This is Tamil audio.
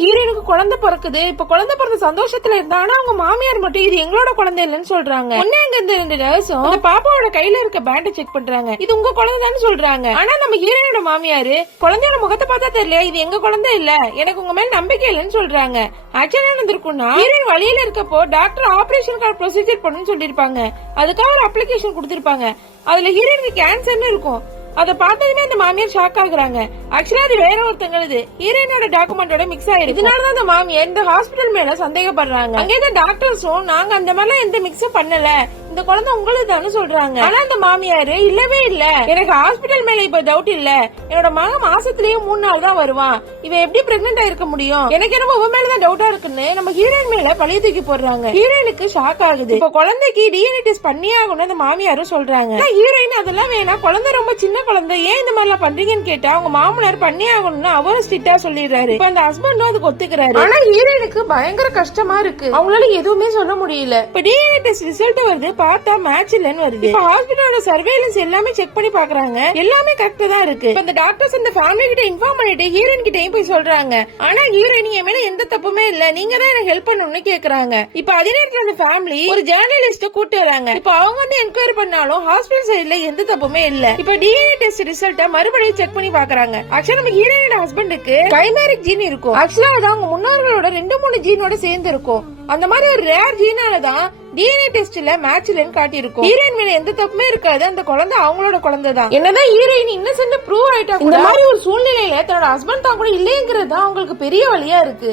ஹீரோயினுக்கு குழந்தை பிறக்குது. இப்ப குழந்தை பிறந்த சந்தோஷத்துல இருந்தாங்கன்னா அவங்க மாமியார் மட்டும் இது எங்களோட குழந்தை இல்லன்னு சொல்றாங்க. அங்க இந்த 2 நர்ஸும் அந்த பாப்பாவோட கையில இருக்க பேண்டை செக் பண்றாங்க. இது உங்க குழந்தைன்னு சொல்றாங்க. ஆனா நம்ம ஹீரோயினோட மாமியாரு குழந்தையோட முகத்தை பார்த்தா தெரியல, இது எங்க குழந்தை இல்ல, எனக்கு உங்க மேல நம்பிக்கை இல்லன்னு சொல்றாங்க. ஆக்சுவலா நடந்திருக்கும்னா ஹீரோயின் வழியில இருக்கப்போ டாக்டர் ஆபரேஷனுக்கான ப்ரொசீஜர் பண்ணுன்னு சொல்லிருப்பாங்க. அதுக்காக ஒரு அப்ளிகேஷன் கொடுத்திருப்பாங்க. அதுல ஹீரோயினுக்கு கேன்சர்னு இருக்கும். அத பார்த்ததுமே இந்த மாமியார் ஷாக் ஆகுறாங்க. ஆக்சுவலா அது வேற ஒருத்தங்களுது ஹீரோயினோட டாக்குமெண்டோட மிக்ஸ் ஆயிருக்கு. இதனாலதான் இந்த மாமியார் இந்த ஹாஸ்பிடல் மேல சந்தேகப்படுறாங்க. அங்கேதான் டாக்டர்ஸும் நாங்க அந்த மாதிரிலாம் எந்த மிக்ஸும் பண்ணல, இந்த குழந்தை உங்களுக்கு சொல்றாங்க. ஆனா அந்த மாமியாரு இல்லவே இல்ல, எனக்கு ஹாஸ்பிடல் மேல இப்ப டவுட் இல்ல, என்னோட மகன் மாசத்திலேயே 3 நாள் தான் வருவான், இவ எப்படி பிரெக்னென்ட் ஆயிருக்க முடியும், எனக்கு என்ன இவ மேலதான் டவுட்டா இருக்குன்னு நம்ம ஹீரோயின் மேல பழைய தூக்கி போடுறாங்க. ஹீரோயினுக்கு ஷாக் ஆகுது. இப்ப குழந்தைக்கு டிஎன்ஏ டெஸ்ட் பண்ணி ஆகணும் அந்த மாமியாரும் சொல்றாங்க. ஹீரோயின் அதெல்லாம் வேணாம், குழந்தை ரொம்ப சின்ன குழந்தை, ஏன் இந்த மாதிரி எல்லாம் பண்றீங்கன்னு கேட்டா அவங்க மாமனார் பண்ணி ஆகணும்னு அவரும் ஸ்ட்ரிக்ட்டா சொல்லிடுறாரு. இப்ப அந்த ஹஸ்பண்டும் அதுக்கு ஒத்துக்கிறாரு. ஆனா ஹீரோயினுக்கு பயங்கர கஷ்டமா இருக்கு, அவங்களால எதுவுமே சொல்ல முடியல. இப்ப டிஎன்ஏ டெஸ்ட் ரிசல்ட் வருது, பார்த்தா மேட்ச் இல்லன்னு வருது. இப்ப ஹாஸ்பிடலோட சர்வேலன்ஸ் எல்லாமே செக் பண்ணி பாக்குறாங்க, எல்லாமே கரெக்ட்டா தான் இருக்கு. இப்ப அந்த டாக்டர்ஸ் அந்த ஃபேமிலி கிட்ட இன்ஃபார்ம் பண்ணிட்டு ஹீரோயின் கிட்டயும் போய் சொல்றாங்க. ஆனா ஹீரோயின் என் மேல எந்த தப்புமே இல்ல, நீங்க தான் எனக்கு ஹெல்ப் பண்ணணும்னு கேக்குறாங்க. இப்ப அதே நேரத்துல அந்த ஃபேமிலி ஒரு ஜேர்னலிஸ்ட் கூட்டு வராங்க. இப்ப அவங்க வந்து என்கொயரி பண்ணாலும் ஹாஸ்பிடல் சைடுல எந்த தப்புமே இல்ல. இப்ப டிஎன்ஏ டெஸ்ட் ரிசல்ட்ட மறுபடியும் செக் பண்ணி பாக்குறாங்க. ஆக்சுவலா நம்ம ஹீரோயினோட ஹஸ்பண்டுக்கு கைமேரிக் ஜீன் இருக்கும். ஆக்சுவலா அது அவங்க முன்னோர்களோட 2-3 ஜீனோட சேர்ந்து இருக்கும். அந்த மாதிரி ஒரு ரேர் ஜீனாலதான் டிஎன்ஏ டெஸ்ட்ல மேட்ச் இல்லன்னு காட்டியிருக்கும். ஹீரோயின் மேல எந்த தப்புமே இருக்காது, அந்த குழந்தை அவங்களோட குழந்தை தான். என்னதான் ஹீரோயின் இன்னசென்ட் ப்ரூவ் ஆயிட்டா, இந்த மாதிரி ஒரு சூழ்நிலையில தன்னோட ஹஸ்பண்ட் தான் கூட இல்லைங்கிறது அவங்களுக்கு பெரிய வழியா இருக்கு.